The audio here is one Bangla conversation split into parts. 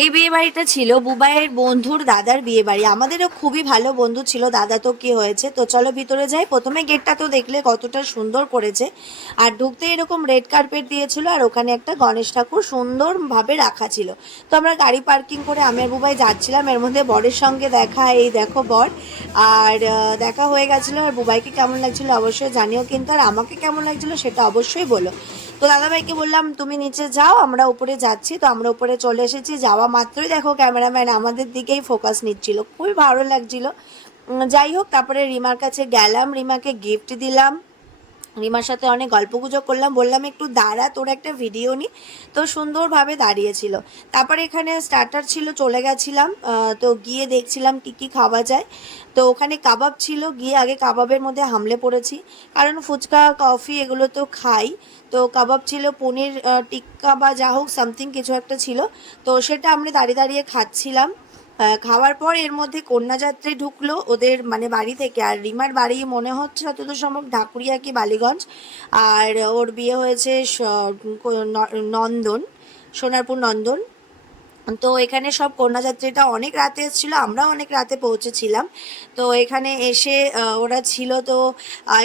এই বিয়ে বাড়িটা ছিল বুবাইয়ের বন্ধুর দাদার বিয়ে বাড়ি। আমাদেরও খুবই ভালো বন্ধু ছিল, দাদা তো কি হয়েছে। তো চলো ভিতরে যাই। প্রথমে গেটটা তো দেখলে কতটা সুন্দর করেছে, আর ঢুকতে এরকম রেড কার্পেট দিয়েছিল, আর ওখানে একটা গণেশ ঠাকুর সুন্দরভাবে রাখা ছিল। তো আমরা গাড়ি পার্কিং করে আমি আর বুবাই যাচ্ছিলাম, এর মধ্যে বরের সঙ্গে দেখা, এই দেখো বর। আর দেখা হয়ে গেছিলো। আর বুবাইকে কেমন লাগছিলো অবশ্যই জানিও কিন্তু, আর আমাকে কেমন লাগছিলো সেটা অবশ্যই বলো। তো দাদাভাইকে বললাম তুমি নিচে যাও, আমরা উপরে যাচ্ছি। তো আমরা উপরে চলে এসেছি, যাওয়া মাত্রই দেখো ক্যামেরাম্যান আমাদের দিকেই ফোকাস নিচ্ছিল, খুবই ভালো লাগছিল। যাই হোক, তারপরে রিমার কাছে গেলাম, রিমাকে গিফট দিলাম, রিমার সাথে অনেক গল্পগুজব করলাম, বললাম একটু দাঁড়া তোর একটা ভিডিও নি। তো সুন্দরভাবে দাঁড়িয়েছিল। তারপরে এখানে স্টার্টার ছিল, চলে গেছিলাম। তো গিয়ে দেখছিলাম কি কি খাওয়া যায়। তো ওখানে কাবাব ছিল, গিয়ে আগে কাবাবের মধ্যে হামলে পড়েছি, কারণ ফুচকা কফি এগুলো তো খাই। তো কাবাব ছিল, পনির টিক্কা বা যা হোক সামথিং কিছু একটা ছিল। তো সেটা আমরা দাঁড়িয়ে দাঁড়িয়ে খাচ্ছিলাম। খাওয়ার পর এর মধ্যে কন্যাযাত্রী ঢুকলো ওদের মানে বাড়ি থেকে। আর রিমার বাড়ি মনে হচ্ছে যতদূর সম্ভব ঢাকুরিয়া কি বালিগঞ্জ। আর ওর বিয়ে হয়েছে নন্দন, সোনারপুর নন্দন। তো এখানে সব কন্যাযাত্রীটা অনেক রাতে এসেছিলো, আমরাও অনেক রাতে পৌঁছেছিলাম। তো এখানে এসে ওরা ছিল। তো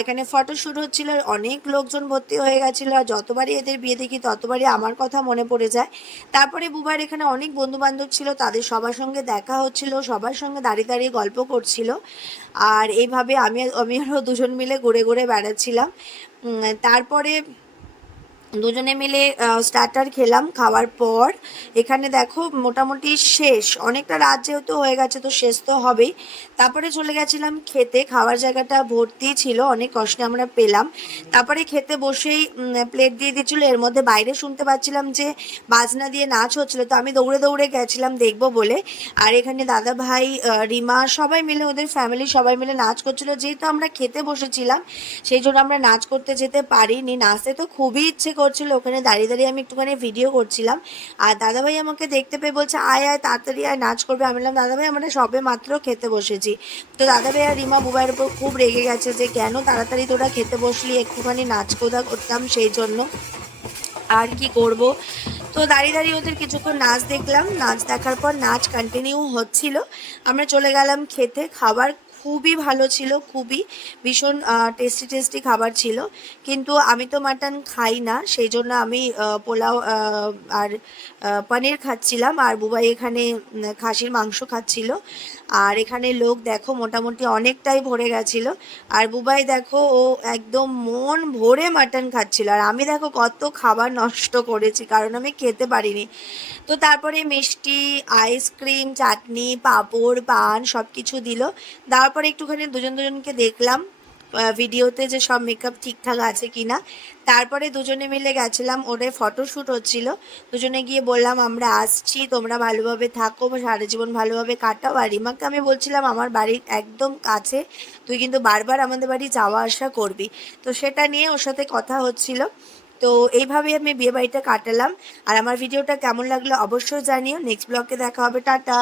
এখানে ফটোশ্যুট হচ্ছিল, অনেক লোকজন ভর্তি হয়ে গেছিলো। আর যতবারই এদের বিয়ে দেখি ততবারই আমার কথা মনে পড়ে যায়। তারপরে বুবার এখানে অনেক বন্ধুবান্ধব ছিল, তাদের সবার সঙ্গে দেখা হচ্ছিল, সবার সঙ্গে দাঁড়িয়ে দাঁড়িয়ে গল্প করছিল। আর এইভাবে আমি আরও দুজন মিলে ঘুরে ঘুরে বেড়াচ্ছিলাম। তারপরে দুজনে মিলে স্টার্টার খেলাম। খাওয়ার পর এখানে দেখো মোটামুটি শেষ, অনেকটা রাত যেহেতু হয়ে গেছে তো শেষ তো হবেই। তারপরে চলে গেছিলাম খেতে, খাওয়ার জায়গাটা ভর্তি ছিল, অনেক কষ্টে আমরা পেলাম। তারপরে খেতে বসেই প্লেট দিয়ে দিচ্ছিলো, এর মধ্যে বাইরে শুনতে পাচ্ছিলাম যে বাজনা দিয়ে নাচ হচ্ছিলো। তো আমি দৌড়ে দৌড়ে গেছিলাম দেখবো বলে। আর এখানে দাদা ভাই, রিমা সবাই মিলে, ওদের ফ্যামিলি সবাই মিলে নাচ করছিলো। যেহেতু আমরা খেতে বসেছিলাম সেই জন্য আমরা নাচ করতে যেতে পারিনি। নাচতে তো খুবই ইচ্ছে করছিল, ওখানে দাঁড়িয়ে দাঁড়িয়ে আমি একটুখানি ভিডিও করছিলাম। আর দাদাভাই আমাকে দেখতে পেয়ে বলছে আয় আয় তাড়াতাড়ি আয় নাচ করবে। আমি বললাম দাদাভাই আমরা সবে মাত্র খেতে বসেছি। তো দাদাভাই আর রিমা বুবাইয়ের উপর খুব রেগে গেছে যে কেন তাড়াতাড়ি তোরা খেতে বসলি, একটুখানি নাচ কোদা করতাম সেই জন্য। আর কি করব। তো দাঁড়িয়ে দাঁড়িয়ে ওদের কিছুক্ষণ নাচ দেখলাম, নাচ দেখার পর নাচ কন্টিনিউ হচ্ছিল। আমরা চলে গেলাম খেতে। খাবার খুবই ভালো ছিল, খুবই ভীষণ টেস্টি টেস্টি খাবার ছিল। কিন্তু আমি তো মাটন খাই না, সেই জন্য আমি পোলাও আর পনির খাচ্ছিলাম, আর বুবাই এখানে খাসির মাংস খাচ্ছিল। আর এখানে লোক দেখো মোটামুটি অনেকটাই ভরে গেছিলো। আর বুবাই দেখো ও একদম মন ভরে মাটন খাচ্ছিল, আর আমি দেখো কত খাবার নষ্ট করেছি কারণ আমি খেতে পারিনি। তো তারপরে মিষ্টি, আইসক্রিম, চাটনি, পাঁপড়, পান সব কিছু দিল। দেওয়ার পরে একটুখানি দুজনকে দেখলাম ভিডিওতে যে সব মেকআপ ঠিকঠাক আছে কি না। তারপরে দুজনে মিলে গেছিলাম, ওরে ফটোশ্যুট হচ্ছিল। দুজনে গিয়ে বললাম আমরা আসছি, তোমরা ভালোভাবে থাকো, সারা জীবন ভালোভাবে কাটাও। আর রিমাকে আমি বলছিলাম আমার বাড়ির একদম কাছে, তুই কিন্তু বারবার আমাদের বাড়ি যাওয়া আসা করবি। তো সেটা নিয়ে ওর সাথে কথা হচ্ছিল। তো এইভাবেই আমি বিয়ে বাড়িটা কাটালাম। আর আমার ভিডিওটা কেমন লাগলো অবশ্যই জানিও। নেক্সট ব্লগে দেখা হবে, টাটা।